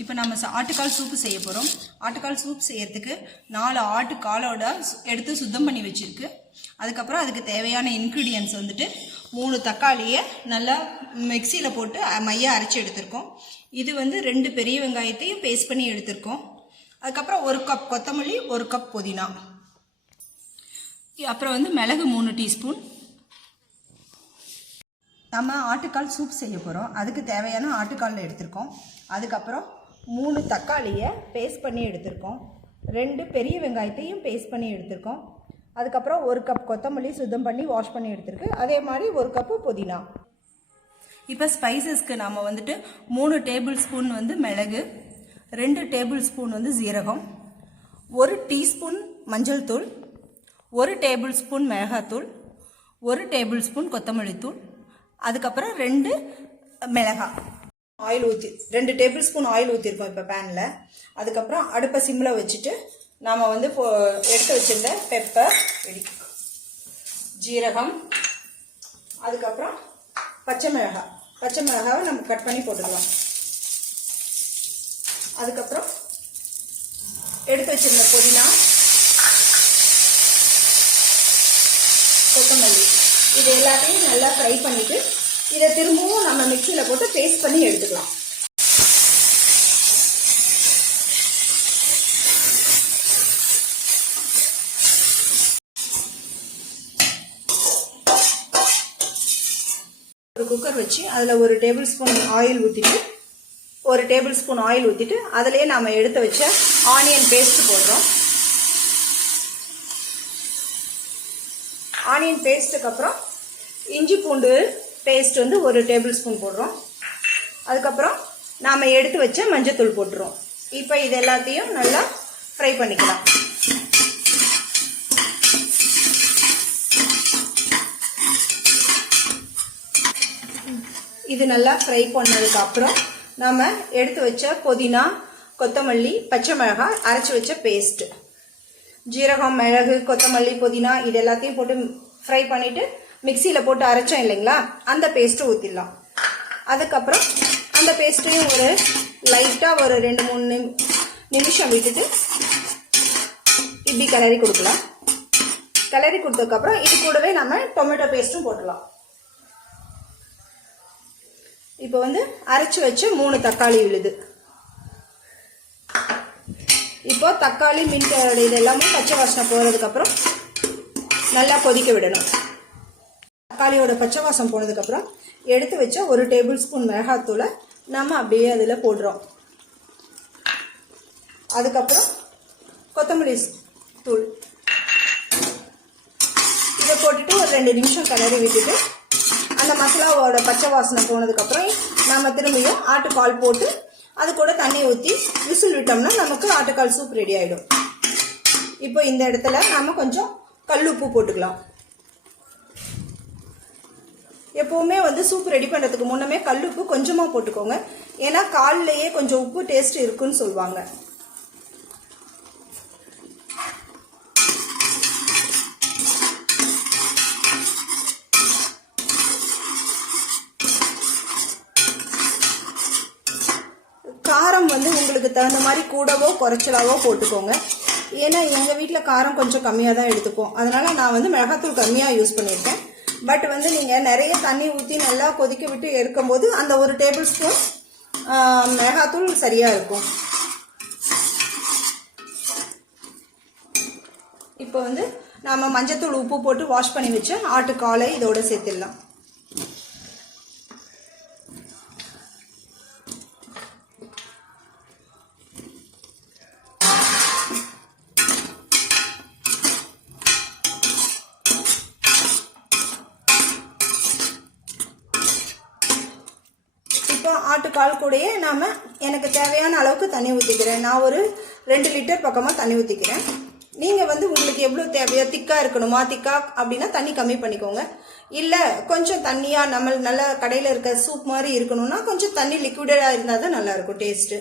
இப்போ நம்ம ஆட்டுக்கால் சூப்பு செய்ய போகிறோம். ஆட்டுக்கால் சூப் செய்யறதுக்கு 4 ஆட்டுக்காலோட எடுத்து சுத்தம் பண்ணி வச்சுருக்கு. அதுக்கப்புறம் அதுக்கு தேவையான இன்க்ரீடியன்ஸ் வந்துட்டு 3 தக்காளியை நல்லா மிக்சியில் போட்டு மையாக அரைச்சி எடுத்திருக்கோம். இது வந்து 2 பெரிய வெங்காயத்தையும் பேஸ்ட் பண்ணி எடுத்திருக்கோம். அதுக்கப்புறம் 1 கப் கொத்தமல்லி, 1 கப் புதினா, அப்புறம் வந்து மிளகு 3 டீஸ்பூன். நம்ம ஆட்டுக்கால் சூப் செய்ய போகிறோம். அதுக்கு தேவையான ஆட்டுக்காலில் எடுத்திருக்கோம். அதுக்கப்புறம் 3 தக்காளியை பேஸ்ட் பண்ணி எடுத்திருக்கோம். 2 பெரிய வெங்காயத்தையும் பேஸ்ட் பண்ணி எடுத்திருக்கோம். அதுக்கப்புறம் 1 கப் கொத்தமல்லி சுத்தம் பண்ணி வாஷ் பண்ணி எடுத்திருக்கு. அதே மாதிரி 1 கப்பு புதினா. இப்போ ஸ்பைசஸ்க்கு நம்ம வந்துட்டு 3 டேபிள் ஸ்பூன் வந்து மிளகு, 2 டேபிள் ஸ்பூன் வந்து ஜீரகம், 1 டீஸ்பூன் மஞ்சள் தூள், 1 டேபிள் ஸ்பூன் மிளகாத்தூள், 1 டேபிள் ஸ்பூன் கொத்தமல்லி தூள், அதுக்கப்புறம் 2 மிளகாய். ஆயில் ஊற்றி 2 டேபிள் ஸ்பூன் ஆயில் ஊற்றிருக்கோம் இப்போ பேனில். அதுக்கப்புறம் அடுப்பை சிம்மில் வச்சுட்டு நாம் வந்து எடுத்து வச்சுருந்த பெப்பர், ஜீரகம், அதுக்கப்புறம் பச்சை மிளகாவை நம்ம கட் பண்ணி போட்டுக்கலாம். அதுக்கப்புறம் எடுத்து வச்சுருந்த புதினா, கொத்தமல்லி, இது எல்லாத்தையும் நல்லா ஃப்ரை பண்ணிவிட்டு இதை திரும்பவும் நம்ம மிக்சியில் போட்டு பேஸ்ட் பண்ணி எடுத்துக்கலாம். ஒரு குக்கர் வச்சு அதில் 1 டேபிள் ஸ்பூன் ஆயில் ஊற்றிட்டு அதிலேயே நாம் எடுத்து வச்ச ஆனியன் பேஸ்ட் போடுறோம். ஆனியன் பேஸ்ட்டுக்கு அப்புறம் இஞ்சி பூண்டு பேஸ்ட் வந்து 1 டேபிள் ஸ்பூன் போடுறோம். அதுக்கப்புறம் நாம் எடுத்து வச்ச மஞ்சத்தூள் போட்டுருவோம். இப்போ இது எல்லாத்தையும் நல்லா ஃப்ரை பண்ணிக்கலாம். இது நல்லா ஃப்ரை பண்ணதுக்கப்புறம் நாம் எடுத்து வச்ச புதினா, கொத்தமல்லி, பச்சை மிளகாய், அரைச்சி வச்ச பேஸ்ட்டு, ஜீரகம், மிளகு, கொத்தமல்லி, புதினா இது எல்லாத்தையும் போட்டு ஃப்ரை பண்ணிவிட்டு மிக்சியில் போட்டு அரைச்சோம் இல்லைங்களா, அந்த பேஸ்ட்டு ஊற்றிடலாம். அதுக்கப்புறம் அந்த பேஸ்ட்டையும் ஒரு லைட்டாக ஒரு 2-3 நிமிஷம் விட்டுட்டு இப்படி கிளறி கொடுக்கலாம். கிளறி கொடுத்ததுக்கப்புறம் இது கூடவே நம்ம டொமேட்டோ பேஸ்ட்டும் போட்டுடலாம். இப்போ வந்து அரைச்சி வச்ச 3 தக்காளி விழுது. இப்போ தக்காளி, மின்ட் இது எல்லாமே பச்சை வாசனை போகிறதுக்கப்புறம் நல்லா கொதிக்க விடணும். தக்காளியோட பச்சை வாசம் போனதுக்கப்புறம் எடுத்து வச்ச 1 டேபிள் ஸ்பூன் மிளகாத்தூளை நம்ம அப்படியே அதில் போடுறோம். அதுக்கப்புறம் கொத்தமல்லி தூள் இதை போட்டுட்டு ஒரு 2 நிமிஷம் கிளறி விட்டுட்டு அந்த மசாலாவோட பச்சை வாசனை போனதுக்கப்புறம் நம்ம திரும்பியும் ஆட்டுக்கால் போட்டு அது கூட தண்ணி ஊற்றி விசில் விட்டோம்னா நமக்கு ஆட்டுக்கால் சூப் ரெடி ஆகிடும். இப்போ இந்த இடத்துல நம்ம கொஞ்சம் கல் உப்பு போட்டுக்கலாம். எப்போவுமே வந்து சூப் ரெடி பண்ணுறதுக்கு முன்னமே கல் உப்பு கொஞ்சமாக போட்டுக்கோங்க. ஏன்னா கால்லையே கொஞ்சம் உப்பு டேஸ்ட் இருக்குன்னு சொல்லுவாங்க. காரம் வந்து உங்களுக்கு தகுந்த மாதிரி கூடவோ குறைச்சலாவோ போட்டுக்கோங்க. ஏன்னா எங்கள் வீட்டில் காரம் கொஞ்சம் கம்மியாக தான் எடுத்துப்போம். அதனால் நான் வந்து மிளகாத்தூள் கம்மியாக யூஸ் பண்ணியிருக்கேன். பட் வந்து நீங்கள் நிறைய தண்ணி ஊற்றி நல்லா கொதிக்க விட்டு எடுக்கும்போது அந்த 1 டேபிள் ஸ்பூன் மிளகாத்தூள் சரியாக இருக்கும். இப்போ வந்து நாம் மஞ்சத்தூள், உப்பு போட்டு வாஷ் பண்ணி வச்சு ஆட்டுக்காலை இதோட சேர்த்துடலாம். ஆட்டுக்கால் கூடயே நாம் எனக்கு தேவையான அளவுக்கு தண்ணி ஊற்றிக்கிறேன். நான் ஒரு 2 லிட்டர் பக்கமாக தண்ணி ஊற்றிக்கிறேன். நீங்கள் வந்து உங்களுக்கு எவ்வளோ தேவையோ, திக்காக இருக்கணுமா, அப்படின்னா தண்ணி கம்மி பண்ணிக்கோங்க. இல்லை கொஞ்சம் தண்ணியாக நம்ம நல்லா கடையில் இருக்க சூப் மாதிரி இருக்கணும்னா கொஞ்சம் தண்ணி லிக்விடாக இருந்தால் தான் நல்லாயிருக்கும் டேஸ்ட்டு.